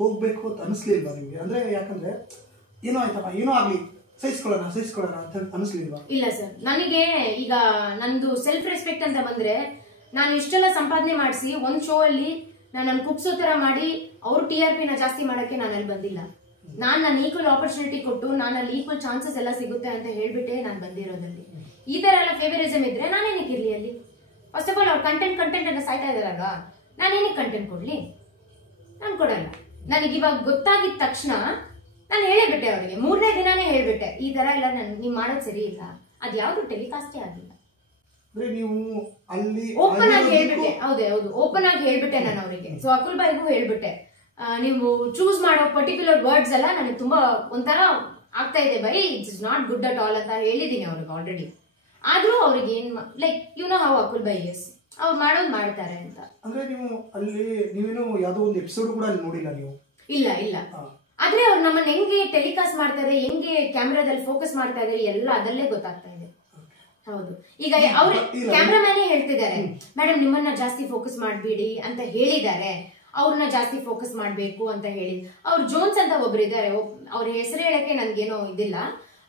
ಹೋಗ್ಬೇಕು ಅಂತ ಅನಿಸ್ಲಿಲ್ವಾ ನಿಮ್ಗೆ? ಅಂದ್ರೆ ಯಾಕಂದ್ರೆ ಏನೋ ಆಯ್ತಪ್ಪ, ಏನೋ ಆಗ್ಲಿ ಸಹಿಸ್ಕೊಳ್ಳೋಣ ಅಂತ ಅನಿಸ್ಲಿಲ್ವಾ? ಇಲ್ಲ ಸರ್, ನನಗೆ ಈಗ ನಂದು ಸೆಲ್ಫ್ ರೆಸ್ಪೆಕ್ಟ್ ಅಂತ ಬಂದ್ರೆ, ನಾನು ಇಷ್ಟೆಲ್ಲ ಸಂಪಾದನೆ ಮಾಡಿಸಿ ಒಂದ್ ಶೋ ಅಲ್ಲಿ ನಾನು ಕುಗ್ಸೋ ತರ ಮಾಡಿ ಅವ್ರ TRP ನ ಜಾಸ್ತಿ ಮಾಡಕ್ಕೆ ನಾನು ಅಲ್ಲಿ ಬಂದಿಲ್ಲ. ನಾನು ಈಕ್ವಲ್ ಆಪರ್ಚುನಿಟಿ ಕೊಟ್ಟು ನಾನು ಅಲ್ಲಿ ಈಕ್ವಲ್ ಚಾನ್ಸಸ್ ಎಲ್ಲ ಸಿಗುತ್ತೆ ಅಂತ ಹೇಳ್ಬಿಟ್ಟೆ ನಾನು ಬಂದಿರೋದಲ್ಲಿ. ಈ ತರ ಎಲ್ಲ ಫೇವರಿಸಮ್ ಇದ್ರೆ ನಾನೇನಕ್ಕೆ ಇರ್ಲಿ ಅಲ್ಲಿ? ಫಸ್ಟ್ ಆಫ್ ಆಲ್ ಅವ್ರು ಕಂಟೆಂಟ್ ಅಂತ ಸಾಯ್ತಾ ಇದಾರಲ್ವಾ, ನಾನೇನಕ್ಕೆ ಕಂಟೆಂಟ್ ಕೊಡ್ಲಿ? ನಾನು ಕೊಡಲ್ಲ. ನನಗೆ ಇವಾಗ ಗೊತ್ತಾಗಿದ ತಕ್ಷಣ ನಾನು ಹೇಳೇಬಿಟ್ಟೆ ಅವ್ರಿಗೆ, 3ನೇ ದಿನಾನೇ ಹೇಳ್ಬಿಟ್ಟೆ, ಈ ತರ ಎಲ್ಲ ನೀವ್ ಮಾಡೋದ್ ಸರಿ ಇಲ್ಲ, ಅದ್ ಯಾವ್ದು ಟೆಲಿಕಾಸ್ಟೇ ಆಗಿಲ್ಲ. ನೀವು ಅಲ್ಲಿ ಓಪನ್ ಆಗಿ ಹೇಳ್ಬಿಟ್ಟೆ. ಹೌದು, ಓಪನ್ ಆಗಿ ಹೇಳ್ಬಿಟ್ಟೆ ನಾನು ಅವರಿಗೆ. ಸೊ ಅಕುಲ್ ಬಾಯ್ಗೂ ಹೇಳ್ಬಿಟ್ಟೆ, ನೀವು ಚೂಸ್ ಮಾಡೋ ಪರ್ಟಿಕ್ಯುಲರ್ ವರ್ಡ್ಸ್ ಎಲ್ಲ ನನಗೆ ತುಂಬಾ ಒಂಥರ ಆಗ್ತಾ ಇದೆ ಬೈ, it's not good at all ಅಂತ ಹೇಳಿದೀನಿ ಅವ್ರಿಗೆ ಆಲ್ರೆಡಿ. ಆದ್ರೂ ಅವ್ರಿಗೆ ಏನ್ ಲೈಕ್ ಯು ನೋ ಹೌ ಅಕುಲ್ ಬೈ ಇಸ್, ಅವ್ರು ಮಾಡೋದು ಮಾಡ್ತಾರೆ ಅಂತ. ಅಂದ್ರೆ ನೀವು ಅಲ್ಲಿ ನೀವೇನು ಯಾವ್ದೋ ಒಂದು ಎಪಿಸೋಡ್ ಕೂಡ ಅಲ್ಲಿ ನೋಡಿಲ್ಲ ನೀವು? ಇಲ್ಲ. ಆದ್ರೆ ಅವ್ರು ನಮ್ಮನ್ನ ಹೆಂಗೆ ಟೆಲಿಕಾಸ್ಟ್ ಮಾಡ್ತಾರೆ, ಹೆಂಗೆ ಕ್ಯಾಮ್ರಾದಲ್ಲಿ ಫೋಕಸ್ ಮಾಡ್ತಾ ಇದಾರೆ ಎಲ್ಲ ಅದಲ್ಲೇ ಗೊತ್ತಾಗ್ತಾ ಇದೆ. ಹೌದು, ಈಗ ಅವ್ರ ಕ್ಯಾಮ್ರಾಮ್ಯಾನೇ ಹೇಳ್ತಿದ್ದಾರೆ, ಮೇಡಮ್ ನಿಮ್ಮನ್ನ ಜಾಸ್ತಿ ಫೋಕಸ್ ಮಾಡ್ಬೇಡಿ ಅಂತ ಹೇಳಿದ್ದಾರೆ, ಅವ್ರನ್ನ ಜಾಸ್ತಿ ಫೋಕಸ್ ಮಾಡ್ಬೇಕು ಅಂತ ಹೇಳಿ. ಅವ್ರು ಜೋನ್ಸ್ ಅಂತ ಒಬ್ರು ಇದ್ದಾರೆ, ಅವ್ರ ಹೆಸರು ಹೇಳಕ್ಕೆ ನನ್ಗೇನೋ ಇದಿಲ್ಲ,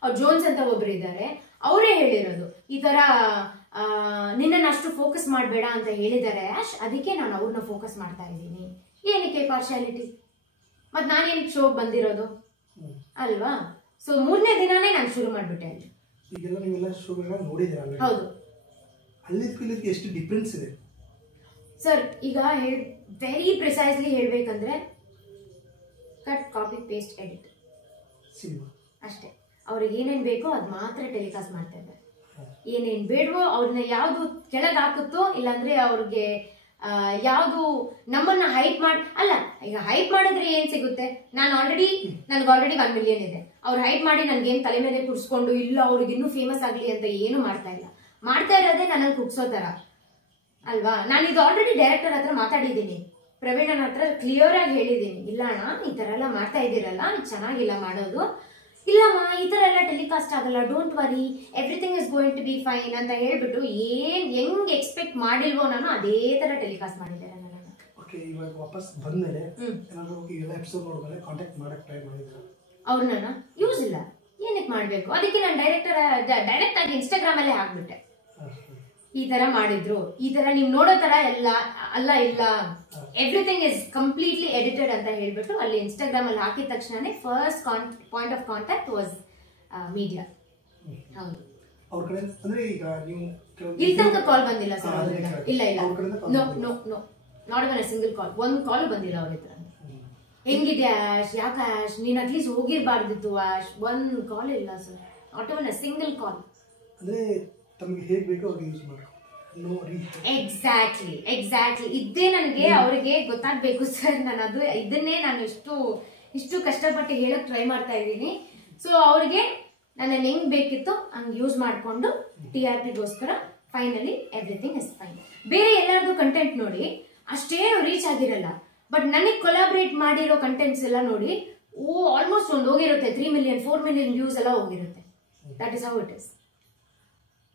ಅವ್ರು ಜೋನ್ಸ್ ಅಂತ ಒಬ್ರು ಇದ್ದಾರೆ, ಅವರೇ ಹೇಳಿರೋದು ಈ ತರ ನಿನ್ನ ಅಷ್ಟು ಫೋಕಸ್ ಮಾಡಬೇಡ ಅಂತ ಹೇಳಿದ್ದಾರೆ ಆಶ್, ಅದಕ್ಕೆ ನಾನು ಅವ್ರನ್ನ ಫೋಕಸ್ ಮಾಡ್ತಾ ಇದ್ದೀನಿ. ಏನಕ್ಕೆ ಪಾರ್ಶಾಲಿಟಿ? ಮತ್ ನಾನೇನಕ್ಕೆ ಶೋ ಬಂದಿರೋದು ಅಲ್ವಾ? ಸೊ 3ನೇ ದಿನಾನೇ ನಾನು ಶುರು ಮಾಡ್ಬಿಟ್ಟೆ ಅಲ್ಲಿ. ಈಗೆಲ್ಲ ನೀವೆಲ್ಲ ಶೋಗಳನ್ನ ನೋಡಿದಿರಲ್ಲ? ಹೌದು. ಅಲ್ಲಿ ಎಷ್ಟು ಡಿಫ್ರೆನ್ಸ್ ಇದೆ ಸರ್? ಈಗ ವೆರಿ ಪ್ರಿಸೈಸ್ಲಿ ಹೇಳ್ಬೇಕಂದ್ರೆ ಕಟ್, ಕಾಪಿ, ಪೇಸ್ಟ್, ಎಡಿಟ್ ಅಷ್ಟೇ. ಅವ್ರಿಗೆ ಏನೇನ್ ಬೇಕೋ ಅದ್ ಮಾತ್ರ ಟೆಲಿಕಾಸ್ಟ್ ಮಾಡ್ತಾ ಇದ್ದಾರೆ. ಏನೇನ್ ಬೇಡವೋ ಅವ್ರನ್ನ ಯಾವ್ದು ಕೆಳಗೆ ಹಾಕುತ್ತೋ, ಇಲ್ಲಾಂದ್ರೆ ಅವ್ರಿಗೆ ಯಾವ್ದು ನಮ್ಮನ್ನ ಹೈಪ್ ಅಲ್ಲ, ಈಗ ಹೈಪ್ ಮಾಡಿದ್ರೆ ಏನ್ ಸಿಗುತ್ತೆ? ನನ್ಗೆ ಆಲ್ರೆಡಿ 1 ಮಿಲಿಯನ್ ಇದೆ. ಅವ್ರು ಹೈಪ್ ಮಾಡಿ ನನ್ಗೇನ್ ತಲೆ ಮೇಲೆ ಕುಡ್ಸ್ಕೊಂಡು ಇಲ್ಲ ಅವ್ರಿಗೆ ಇನ್ನೂ ಫೇಮಸ್ ಆಗ್ಲಿ ಅಂತ ಏನು ಮಾಡ್ತಾ ಇಲ್ಲ. ಮಾಡ್ತಾ ಇರೋದೇ ನನ್ನ ಕುಗ್ಸೋ ತರ ಅಲ್ವಾ? ನಾನು ಇದು ಆಲ್ರೆಡಿ ಡೈರೆಕ್ಟರ್ ಹತ್ರ ಮಾತಾಡಿದ್ದೀನಿ, ಪ್ರವೀಣನ ಹತ್ರ ಕ್ಲಿಯರ್ ಆಗಿ ಹೇಳಿದ್ದೀನಿ, ಇಲ್ಲ ಅಣ್ಣ ಈ ತರ ಎಲ್ಲ ಮಾಡ್ತಾ ಇದ್ದೀರಲ್ಲ, ಚೆನ್ನಾಗಿಲ್ಲ ಮಾಡೋದು, ಇಲ್ಲಮ್ಮ ಈ ತರ ಎಲ್ಲ ಟೆಲಿಕಾಸ್ಟ್ ಆಗಲ್ಲ, don't worry, everything is going to be fine ಅಂತ ಹೇಳ್ಬಿಟ್ಟು ಹೆಂಗ್ ಎಕ್ಸ್ಪೆಕ್ಟ್ ಮಾಡಿಲ್ವೋ ನಾನು ಅದೇ ತರ ಟೆಲಿಕಾಸ್ಟ್ ಮಾಡಿದ್ದಾರೆ ನನ್ನ. ಓಕೆ, ಇವಾಗ ವಾಪಸ್ ಬಂದ್ಮೇಲೆ ಏನಾದ್ರು ಈ ಎಲ್ಲ ಎಪಿಸೋಡ್ ನೋಡಿದ್ಮೇಲೆ ಕಾಂಟ್ಯಾಕ್ಟ್ ಮಾಡಕ್ಕೆ ಟ್ರೈ ಮಾಡಿದ್ರಾ? ಅವ್ರನ್ನ ಯೂಸ್ ಇಲ್ಲ, ಏನಕ್ಕೆ ಮಾಡ್ಬೇಕು? ಅದಕ್ಕೆ ನಾನು ಡೈರೆಕ್ಟ್ ಆಗಿ ಇನ್ಸ್ಟಾಗ್ರಾಮ್ ಅಲ್ಲೇ ಹಾಕ್ಬಿಟ್ಟೆ, ಈ ತರ ಮಾಡಿದ್ರು, ಈ ತರ ನೀವ್ ನೋಡೋ ತರ ಎಲ್ಲ ಅಲ್ಲ, ಇಲ್ಲ ಎವ್ರಿಥಿಂಗ್ ಇಸ್ ಕಂಪ್ಲೀಟ್ಲಿ ಎಡಿಟೆಡ್ ಅಂತ ಹೇಳ್ಬಿಟ್ಟು ಅಲ್ಲಿ ಇನ್ಸ್ಟಾಗ್ರಾಮ್ ಅಲ್ಲಿ ಹಾಕಿದ ತಕ್ಷಣನೇ first point of contact was media. ಹೌದು. ಅವ್ರ ಕಡೆ ಅಂದ್ರೆ ಈಗ ನೀವು ಇಲ್ಲಿ ತನಕ ಕಾಲ್ ಬಂದಿಲ್ಲ ಸರ್. ಇಲ್ಲ no no no, not even a single call, ಒಂದ್ ಕಾಲ್ ಬಂದಿಲ್ಲ ಅವ್ರ ಹತ್ರ. ಹೆಂಗಿದೆ ಆಶ್, ಯಾಕೆ ಆಶ್ ನೀನ್ ಅಟ್ಲೀಸ್ಟ್ ಹೋಗಿರ್ಬಾರ್ದಿತ್ತು ಆಶ್, ಒಂದ್ ಕಾಲ್ ಇಲ್ಲ sir, not even a single call. ಅಂದ್ರೆ ತಮಗೆ ಹೇಗ್ ಬೇಕೋ ಅವ್ರಿಗೆ ಯೂಸ್ ಮಾಡ್ಕೊ. ಎಕ್ಸಾಕ್ಟ್ಲಿ ಇದೇ ನನಗೆ ಅವ್ರಿಗೆ ಗೊತ್ತಾಗ್ಬೇಕು ಸರ್. ನಾನು ಇದನ್ನೇ ನಾನು ಇಷ್ಟು ಕಷ್ಟಪಟ್ಟು ಹೇಳಕ್ ಟ್ರೈ ಮಾಡ್ತಾ ಇದ್ದೀನಿ. ಸೊ ಅವ್ರಿಗೆ ನನ್ನ ಹೆಂಗ್ ಬೇಕಿತ್ತು ಹಂಗ್ ಯೂಸ್ ಮಾಡ್ಕೊಂಡು TRPಗೋಸ್ಕರ ಫೈನಲಿ ಎವ್ರಿಥಿಂಗ್ ಇಸ್ ಫೈನ್. ಬೇರೆ ಎಲ್ಲಾರ್ದು ಕಂಟೆಂಟ್ ನೋಡಿ ಅಷ್ಟೇನು ರೀಚ್ ಆಗಿರಲ್ಲ, ಬಟ್ ನನಗೆ ಕೊಲಾಬ್ರೇಟ್ ಮಾಡಿರೋ ಕಂಟೆಂಟ್ಸ್ ಎಲ್ಲ ನೋಡಿ ಆಲ್ಮೋಸ್ಟ್ ಒಂದು ಹೋಗಿರುತ್ತೆ, 3 ಮಿಲಿಯನ್ 4 ಮಿಲಿಯನ್ ವ್ಯೂಸ್ ಎಲ್ಲ ಹೋಗಿರುತ್ತೆ. That is how it is.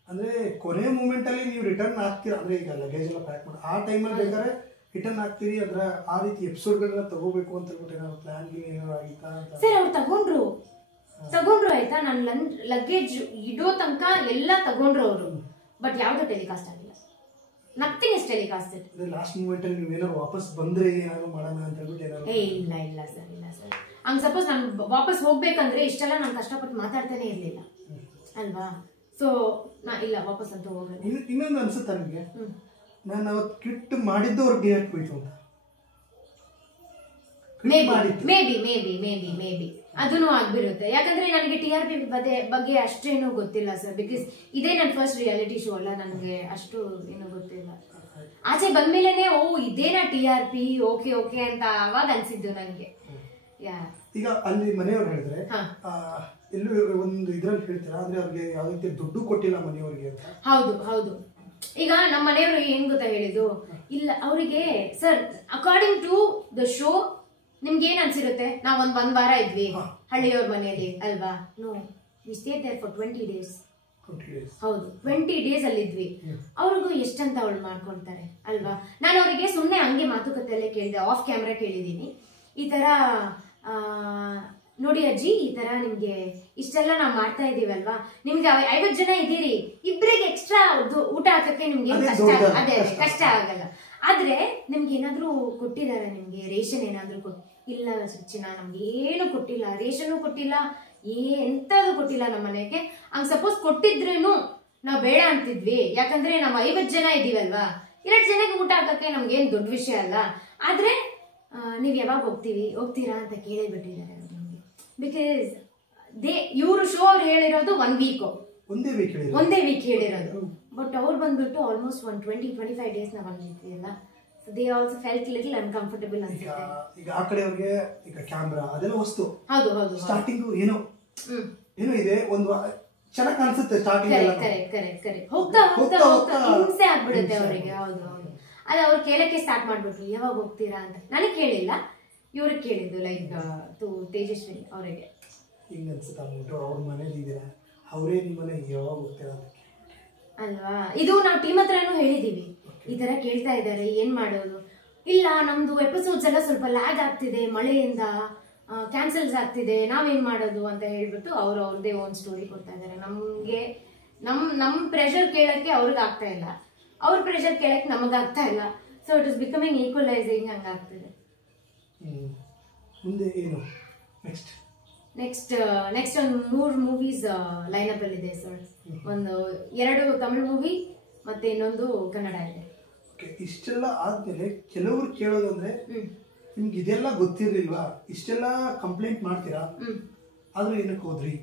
ಅಂದ್ರೆ ಕೊನೆ ಮೂಮೆಂಟ್ ಅಲ್ಲಿ ನೀವು ರಿಟರ್ನ್ ಆಗ್ತೀರಾ, ಅಂದ್ರೆ ಈಗ ಲಗೇಜ್ ಎಲ್ಲ ಪ್ಯಾಕ್ ಮಾಡಿ ಆ ಟೈಮಲ್ಲಿ ಬೇಕಾದ್ರೆ ರಿಟರ್ನ್ ಆಗ್ತೀರಿ, ಅಂದ್ರೆ ಆ ರೀತಿ ಎಪಿಸೋಡ್ಗಳನ್ನ ತಗೋಬೇಕು ಅಂತ ಹೇಳ್ಬಿಟ್ಟು ಏನಾದ್ರು ಪ್ಲಾನ್ ಏನಾದ್ರು ಆಗಿತ್ತಾ? ಸರ್ ಅವ್ರು ತಗೊಂಡ್ರು ಆಯ್ತಾ, ನನ್ನ ಲಗೇಜ್ ಇಡೋ ತನಕ ಎಲ್ಲ ತಗೊಂಡ್ರು ಅವರು, ಬಟ್ ಯಾವ್ದು ಟೆಲಿಕಾಸ್ಟ್ ಆಗಿಲ್ಲ. Nothing is telecasted. Last moment ಅಲ್ಲಿ ನೀವು ಏನಾದ್ರು ವಾಪಸ್ ಬಂದ್ರೆ ಏನಾದ್ರು ಮಾಡೋಣ ಅಂತ ಹೇಳ್ಬಿಟ್ಟು ಏನಾದ್ರು? ಇಲ್ಲ ಸರ್. ಹಂಗ್ ಸಪೋಸ್ ನಾನು ವಾಪಸ್ ಹೋಗ್ಬೇಕಂದ್ರೆ ಇಷ್ಟೆಲ್ಲ ನಾನು ಕಷ್ಟಪಟ್ಟು ಮಾತಾಡ್ತಾನೆ ಇರ್ಲಿಲ್ಲ ಅಲ್ವಾ? ಸೊ ಇಲ್ಲ, ವಾಪಸ್ ಅಂತ ಹೋಗಲ್ಲ. ಇನ್ನೊಂದು ಅನ್ಸುತ್ತಾ ನಿಮ್ಗೆ, ನಾನು ಅವತ್ತು ಕ್ವಿಟ್ ಮಾಡಿದ್ದು ಅವ್ರಿಗೆ ಹೋಯ್ತು ಅಂತ? ಮೇ ಬಿ ಅದನ್ನು ಆಗ್ಬಿರುತ್ತೆ. ಯಾಕಂದ್ರೆ ನನಗೆ TRP ಬಗ್ಗೆ ಅಷ್ಟೇನು ಗೊತ್ತಿಲ್ಲ ಸರ್, ಬಿಕಾಸ್ ಇದೇ ನನ್ನ ಫಸ್ಟ್ ರಿಯಾಲಿಟಿ ಶೋ ಅಲ್ಲ, ನನಗೆ ಅಷ್ಟು ಏನು ಗೊತ್ತಿಲ್ಲ. ಆಚೆ ಬಂದ್ಮೇಲೆನೆ ಇದೇನಾ TRP, ಓಕೆ ಅಂತ ಅವಾಗ ಅನ್ಸಿದ್ದು ನನಗೆ. ಈಗ ಅಲ್ಲಿ ಮನೆಯವ್ರು ಹೇಳಿದ್ರೆ ಎಲ್ಲೂ ಒಂದು ಇದ್ರಲ್ಲಿ ಹೇಳ್ತೀರಾ, ಅಂದ್ರೆ ಅವ್ರಿಗೆ ಯಾವ ರೀತಿ ದುಡ್ಡು ಕೊಟ್ಟಿಲ್ಲ ಮನೆಯವ್ರಿಗೆ ಅಂತ? ಹೌದು. ಈಗ ನಮ್ಮ ಮನೆಯವರು ಏನ್ ಗೊತ್ತಾ ಹೇಳಿದ್ದು, ಇಲ್ಲ ಅವರಿಗೆ sir according to the show ನಿಮ್ಗೆ ಏನ್ ಅನ್ಸಿರುತ್ತೆ, ನಾವ್ ಒಂದ್ ವಾರ ಇದ್ವಿ ಹಳ್ಳಿಯವ್ರ ಮನೆಯಲ್ಲಿ ಅಲ್ವಾ? No, we stay there for 20 days. ಹೌದು, 20 days ಅಲ್ಲಿ ಇದ್ವಿ. ಅವ್ರಿಗೂ ಎಷ್ಟಂತ ಅವಳು ಮಾಡ್ಕೊಳ್ತಾರೆ ಅಲ್ವಾ? ನಾನು ಅವರಿಗೆ ಸುಮ್ನೆ ಹಂಗೆ ಮಾತುಕತೆಯಲ್ಲೇ ಕೇಳಿದೆ, ಆಫ್ ಕ್ಯಾಮ್ರಾ ಕೇಳಿದೀನಿ, ಈ ತರ ನೋಡಿ ಅಜ್ಜಿ, ಈ ತರ ನಿಮ್ಗೆ ಇಷ್ಟೆಲ್ಲ ನಾವು ಮಾಡ್ತಾ ಇದೀವಲ್ವಾ, ನಿಮ್ಗೆ 50 ಜನ ಇದ್ದೀರಿ, ಇಬ್ಬರಿಗೆ ಎಕ್ಸ್ಟ್ರಾ ಊಟ ಹಾಕಕ್ಕೆ ನಿಮ್ಗೆ ಕಷ್ಟ ಆಗಲ್ಲ. ಆದ್ರೆ ನಿಮ್ಗೆ ಏನಾದ್ರೂ ಕೊಟ್ಟಿದಾರ, ನಿಮ್ಗೆ ರೇಷನ್ ಏನಾದ್ರೂ ಇಲ್ಲ ಸಚಿನ, ನಮ್ಗೆ ಏನು ಕೊಟ್ಟಿಲ್ಲ, ರೇಷನ್ ಕೊಟ್ಟಿಲ್ಲ, ಎಂತದು ಕೊಟ್ಟಿಲ್ಲ ನಮ್ಮ ಮನೆಗೆ. ಹಂಗ ಸಪೋಸ್ ಕೊಟ್ಟಿದ್ರೇನು ನಾವ್ ಬೇಡ ಅಂತಿದ್ವಿ, ಯಾಕಂದ್ರೆ ನಾವ್ 50 ಜನ ಇದೀವಲ್ವಾ, 2 ಜನಕ್ಕೆ ಊಟ ಹಾಕಕ್ಕೆ ನಮ್ಗೇನ್ ದೊಡ್ಡ ವಿಷಯ ಅಲ್ಲ. ಆದ್ರೆ ನೀವ್ ಯಾವಾಗ ಹೋಗ್ತೀರಾ ಅಂತ ಕೇಳೇ ಬಿಟ್ಟಿದ್ದಾರೆ ನಮ್ಗೆ. ಬಿಕಾಸ್ ಇವರು ಶೋ ಅವ್ರು ಹೇಳಿರೋದು 1 ವೀಕ್, ಒಂದೇ ವೀಕ್ ಹೇಳಿರೋದು. ಬಟ್ ಅವ್ರು ಬಂದ್ಬಿಟ್ಟು ಆಲ್ಮೋಸ್ಟ್ 20-25 days ನಾವು ಬಂದಿರ್ತೀವಲ್ಲ, so they also felt little uncomfortable ಅನ್ಸುತ್ತೆ. ಈಗ ಆ ಕಡೆ ಅವ್ರಿಗೆ ಈಗ ಕ್ಯಾಮ್ರಾ ಅದೆಲ್ಲ ವಸ್ತು, ಹೌದು ಸ್ಟಾರ್ಟಿಂಗ್ ಏನೋ ಇದೆ, ಒಂದು ಚೆನ್ನಾಗಿ ಕಾಣಿಸುತ್ತೆ ಸ್ಟಾರ್ಟಿಂಗ್. ಕರೆಕ್ಟ್ ಹೋಗ್ತಾ ಹಿಂಸೆ ಆಗ್ಬಿಡುತ್ತೆ ಅವರಿಗೆ. ಹೌದು ಅದ ಅವ್ರು ಕೇಳಕ್ಕೆ ಸ್ಟಾರ್ಟ್ ಮಾಡ್ಬಿಟ್ರು, ಯಾವಾಗ ಹೋಗ್ತೀರಾ ಅಂತ. ನನಗೆ ಕೇಳಿಲ್ಲ, ಇವ್ರಿಗೆ ಕೇಳಿದ್ದು, ಲೈಕ್ ತೇಜಸ್ವಿನಿ ಅವರಿಗೆ. ಹಿಂಗ ಅನ್ಸುತ್ತೆ ಅವ್ರ ಮನೇಲಿ ಇದೀರಾ, ಅವರೇ ನಿಮ್ಮ ಮನೆಗೆ ಯಾವಾಗ ಹೋಗ್ತೀರಾ ಅಲ್ವಾ. ಇದು ನಾವು ಟೀಮ್ ಹತ್ರನೂ ಹೇಳಿದೀವಿ, ಈ ತರ ಕೇಳ್ತಾ ಇದ್ದಾರೆ, ಏನ್ ಮಾಡೋದು. ಇಲ್ಲ, ನಮ್ದು ಎಪಿಸೋಡ್ಸ್ ಎಲ್ಲ ಸ್ವಲ್ಪ ಲ್ಯಾಗ್ ಆಗ್ತಿದೆ, ಮಳೆಯಿಂದ ಕ್ಯಾನ್ಸಲ್ಸ್ ಆಗ್ತಿದೆ, ನಾವೇನ್ ಮಾಡೋದು ಅಂತ ಹೇಳ್ಬಿಟ್ಟು ಅವ್ರದೇ ಓನ್ ಸ್ಟೋರಿ ಕೊಡ್ತಾ ಇದಾರೆ. ನಮ್ಗೆ ನಮ್ ಪ್ರೆಷರ್ ಕೇಳಕ್ಕೆ ಅವ್ರಿಗೆ ಆಗ್ತಾ ಇಲ್ಲ, ಅವ್ರ ಪ್ರೆಷರ್ ಕೇಳಕ್ಕೆ ನಮಗಾಗ್ತಾ ಇಲ್ಲ. So it is becoming equalising ಹಂಗಾಗ್ತಿದೆ. ಮುಂದೆ ಏನು ನೆಕ್ಸ್ಟ್ ಒಂದು 3 ಮೂವೀಸ್ ಲೈನಪ್ ಅಲ್ಲಿ ಇದೆ ಸರ್. ಒಂದು 2 ತಮಿಳ್ ಮೂವಿ ಮತ್ತೆ ಇನ್ನೊಂದು ಕನ್ನಡ ಇದೆ. ಇಷ್ಟೆಲ್ಲ ಆದ್ಮೇಲೆ ಕೆಲವರು ಕೇಳೋದು ಅಂದ್ರೆ, ನಿಮ್ಗೆ ಇದೆಲ್ಲ ಗೊತ್ತಿರ್ಲಿಲ್ವಾ, ಇಷ್ಟೆಲ್ಲ ಕಂಪ್ಲೇಂಟ್ ಮಾಡ್ತೀರಾ, ಆದ್ರೂ ಏನಕ್ಕೆ ಹೋದ್ರಿ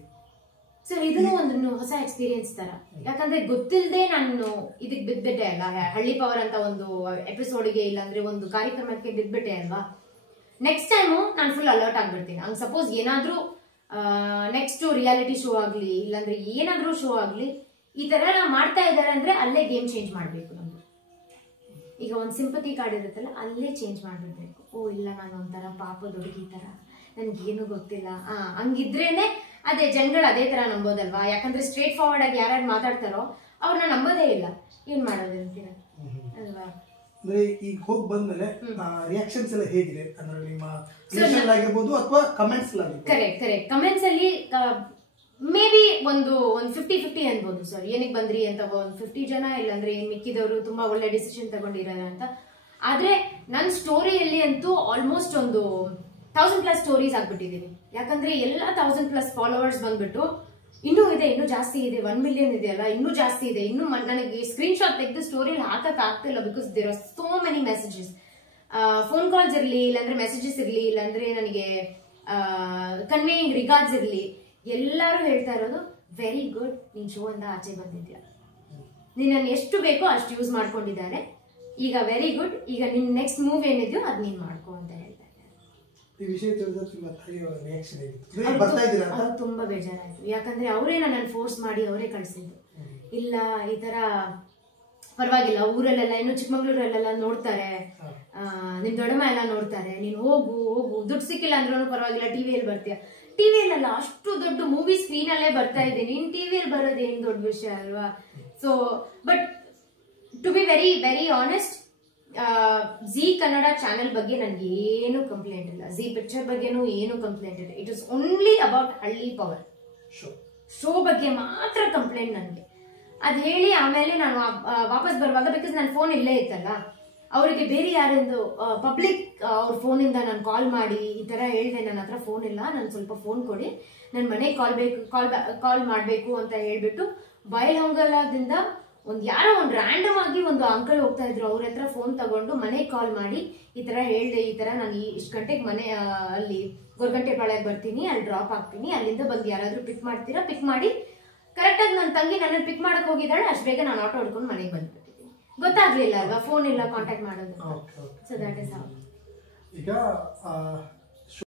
ಸರ್? ಇದನ್ನು ಒಂದು ಹೊಸ ಎಕ್ಸ್ಪೀರಿಯನ್ಸ್ ತರ. ಯಾಕಂದ್ರೆ ಗೊತ್ತಿಲ್ಲದೆ ನಾನು ಇದಕ್ ಬಿದ್ಬಿಟ್ಟೆ ಅಲ್ಲ, ಹಳ್ಳಿ ಪವರ್ ಅಂತ ಒಂದು ಎಪಿಸೋಡ್ಗೆ ಇಲ್ಲಾಂದ್ರೆ ಒಂದು ಕಾರ್ಯಕ್ರಮಕ್ಕೆ ಬಿದ್ಬಿಟ್ಟೆ ಅಲ್ವಾ. ನೆಕ್ಸ್ಟ್ ಟೈಮು ನಾನು ಫುಲ್ ಅಲರ್ಟ್ ಆಗ್ಬಿಡ್ತೀನಿ. ಹಂಗ ಸಪೋಸ್ ಏನಾದ್ರೂ ನೆಕ್ಸ್ಟ್ ರಿಯಾಲಿಟಿ ಶೋ ಆಗ್ಲಿ, ಇಲ್ಲಾಂದ್ರೆ ಏನಾದ್ರೂ ಶೋ ಆಗ್ಲಿ, ಈ ತರ ಮಾಡ್ತಾ ಇದಾರೆ ಅಂದ್ರೆ ಅಲ್ಲೇ ಗೇಮ್ ಚೇಂಜ್ ಮಾಡ್ಬೇಕು ನಮ್ದು. ಈಗ ಒಂದು ಸಿಂಪತಿ ಕಾರ್ಡ್ ಇರುತ್ತಲ್ಲ, ಅಲ್ಲೇ ಚೇಂಜ್ ಮಾಡ್ಬಿಡ್ಬೇಕು. ಓ ಇಲ್ಲ, ನಾನು ಒಂಥರ ಪಾಪದ ಹುಡುಗಿ ತರ, ನನ್ಗೇನು ಗೊತ್ತಿಲ್ಲ, ಹಂಗಿದ್ರೇನೆ ಅದೇ ಜನಗಳು ಅದೇ ತರ ನಂಬೋದಲ್ವಾ. ಯಾಕಂದ್ರೆ ಸ್ಟ್ರೇಟ್ ಫಾರ್ವರ್ಡ್ ಆಗಿ ಯಾರ್ಯಾರು ಮಾತಾಡ್ತಾರೋ ಅವ್ರನ್ನ ನಂಬೋದೇ ಇಲ್ಲ. ಏನ್ ಮಾಡೋದು ಅಂತೀರ ಅಲ್ವಾ. ಅಂದ್ರೆ ಈಗ ಹೋಗಿ ಬಂದ್ಮೇಲೆ ರಿಯಾಕ್ಷನ್ಸ್ ಎಲ್ಲ ಹೇಗಿದೆ ಅಂದ್ರೆ ನಿಮ್ಮ ರಿಯಾಕ್ಷನ್ ಆಗಿರಬಹುದು ಅಥವಾ ಕಮೆಂಟ್ಸ್ ಆಗಿರಬಹುದು? ಕರೆಕ್ಟ್ ಕಮೆಂಟ್ಸ್ ಅಲ್ಲಿ ಮೇ ಬಿ ಒಂದು 50-50 ಅನ್ಬೋದು ಸರ್. ಏನಕ್ಕೆ ಬಂದ್ರಿ ಅಂತ ಒಂದು 50 ಜನ, ಇಲ್ಲಾಂದ್ರೆ ಏನ್ ಮಿಕ್ಕಿದವರು ತುಂಬಾ ಒಳ್ಳೆ ಡಿಸಿಷನ್ ತಗೊಂಡಿದ್ದಾರೆ ಅಂತ. ಆದ್ರೆ ನನ್ನ ಸ್ಟೋರಿಯಲ್ಲಿ ಅಂತೂ ಆಲ್ಮೋಸ್ಟ್ ಒಂದು 1000+ ಸ್ಟೋರೀಸ್ ಆಗ್ಬಿಟ್ಟಿದೀನಿ. ಯಾಕಂದ್ರೆ ಎಲ್ಲ 1000+ ಫಾಲೋವರ್ಸ್ ಬಂದ್ಬಿಟ್ಟು ಇನ್ನೂ ಇದೆ, ಇನ್ನೂ ಜಾಸ್ತಿ ಇದೆ, 1 million ಇದೆಯಲ್ಲ, ಇನ್ನೂ ಜಾಸ್ತಿ ಇದೆ. ಇನ್ನು ನನಗೆ ಸ್ಕ್ರೀನ್ ಶಾಟ್ ತೆಗೆದು ಸ್ಟೋರಿಯಲ್ಲಿ ಹಾಕಕ್ ಆಗ್ತಿಲ್ಲ. Because there are so many messages, phone calls ಇರ್ಲಿ, ಇಲ್ಲಾಂದ್ರೆ ಮೆಸೇಜಸ್ ಇರ್ಲಿ, ಇಲ್ಲಾಂದ್ರೆ ನನಗೆ ಕನ್ವೇಯಿಂಗ್ ರಿಗಾರ್ಡ್ಸ್ ಇರ್ಲಿ, ಎಲ್ಲರೂ ಹೇಳ್ತಾ ಇರೋದು ವೆರಿ ಗುಡ್, ನೀನ್ ಶೋ ಇಂದ ಆಚೆ ಬಂದಿದ್ಯಾ, ನಿನ್ನ ಎಷ್ಟು ಬೇಕೋ ಅಷ್ಟು ಯೂಸ್ ಮಾಡ್ಕೊಂಡಿದ್ದಾರೆ, ಈಗ ವೆರಿ ಗುಡ್, ಈಗ ನಿನ್ ನೆಕ್ಸ್ಟ್ ಮೂವ್ ಏನಿದೆಯೋ ಅದ್ ನೀನ್ ಮಾಡ್ಕೋ ಅಂತ ಹೇಳ್ತಾ ಇದ್ದಾರೆ. ಈ ವಿಷಯ ತುಂಬಾ ಬೇಜಾರಾಯ್ತು. ಯಾಕಂದ್ರೆ ಅವರೇ ನನ್ನ ಫೋರ್ಸ್ ಮಾಡಿ ಅವರೇ ಕಳ್ಸಿದ್ರು. ಇಲ್ಲ ಈ ತರ ಪರವಾಗಿಲ್ಲ, ಊರಲ್ಲೆಲ್ಲ ಇನ್ನು ಚಿಕ್ಕಮಂಗ್ಳೂರಲ್ಲೆಲ್ಲ ನೋಡ್ತಾರೆ, ನಿಮ್ ದೊಡ್ಡಮ್ಮ ಎಲ್ಲ ನೋಡ್ತಾರೆ, ನೀನ್ ಹೋಗು ದುಡ್ಡು ಸಿಕ್ಕಿಲ್ಲ ಅಂದ್ರೂ ಪರವಾಗಿಲ್ಲ, ಟಿವಿಯಲ್ಲಿ ಬರ್ತೀಯ. ಟಿವಿಯಲ್ಲ ಅಷ್ಟು ದೊಡ್ಡ ಮೂವಿ ಸ್ಕ್ರೀನ್ ಅಲ್ಲೇ ಬರ್ತಾ ಇದೆ, ನೀನ್ ಟಿವಿಯಲ್ಲಿ ಬರೋದು ಏನ್ ದೊಡ್ಡ ವಿಷಯ ಅಲ್ವಾ. So but to be very very honest, Zee Kannada channel ಬಗ್ಗೆ ನನ್ಗೆ ಏನು ಕಂಪ್ಲೇಂಟ್ ಇಲ್ಲ, ಜಿ ಪಿಕ್ಚರ್ ಬಗ್ಗೆನೂ ಏನು ಕಂಪ್ಲೇಂಟ್ ಇಲ್ಲ. ಇಟ್ ಇಸ್ ಓನ್ಲಿ ಅಬೌಟ್ ಹಳ್ಳಿ ಪವರ್ ಶೋ ಬಗ್ಗೆ ಮಾತ್ರ ಕಂಪ್ಲೇಂಟ್ ನನ್ಗೆ. ಅದ್ ಹೇಳಿ ಆಮೇಲೆ ನಾನು ವಾಪಸ್ ಬರುವಾಗ, ಬಿಕಾಸ್ ನನ್ನ ಫೋನ್ ಇಲ್ಲೇ ಇತ್ತಲ್ಲ, ಅವರಿಗೆ ಬೇರೆ ಯಾರೊಂದು ಪಬ್ಲಿಕ್ ಅವ್ರ ಫೋನಿಂದ ನಾನು ಕಾಲ್ ಮಾಡಿ ಈ ತರ ಹೇಳಿದೆ, ನನ್ನ ಹತ್ರ ಫೋನ್ ಇಲ್ಲ, ನನ್ ಸ್ವಲ್ಪ ಫೋನ್ ಕೊಡಿ, ನನ್ ಮನೆಗೆ ಕಾಲ್ ಮಾಡ್ಬೇಕು ಅಂತ ಹೇಳ್ಬಿಟ್ಟು ಬೈಲಹೊಂಗಲದಿಂದ ಯಾರೋ ಒಂದು ರ್ಯಾಂಡಮ್ ಆಗಿ ಒಂದು ಅಂಕಲ್ ಹೋಗ್ತಾ ಇದ್ರು, ಅವ್ರ ಹತ್ರ ಫೋನ್ ತಗೊಂಡು ಮನೆಗೆ ಕಾಲ್ ಮಾಡಿ ಈ ತರ ಹೇಳ್ದೆ, ಈ ತರ ನಾನು ಇಷ್ಟು ಗಂಟೆಗೆ ಮನೆ ಅಲ್ಲಿ ಗೊರಗಂಟೆಪಾಳ್ಯಕ್ಕೆ ಬರ್ತೀನಿ, ಅಲ್ಲಿ ಡ್ರಾಪ್ ಆಗ್ತೀನಿ, ಅಲ್ಲಿಂದ ಬಂದು ಯಾರಾದ್ರೂ ಪಿಕ್ ಮಾಡ್ತೀರಾ, ಪಿಕ್ ಮಾಡಿ. ಕರೆಕ್ಟ್ ಆಗಿ ನನ್ನ ತಂಗಿ ನನ್ನ ಪಿಕ್ ಮಾಡಕ್ ಹೋಗಿದ್ದಾಳೆ, ಅಷ್ಟು ಬೇಗ ನಾನು ಆಟೋ ಹೊಡ್ಕೊಂಡು ಮನೆಗೆ ಬಂದ್ಬಿಟ್ಟಿದ್ದೀನಿ. ಗೊತ್ತಾಗ್ಲಿಲ್ಲ ಅಲ್ವಾ, ಫೋನ್ ಇಲ್ಲ ಕಾಂಟ್ಯಾಕ್ಟ್ ಮಾಡೋದು. So that is how. ಈಗ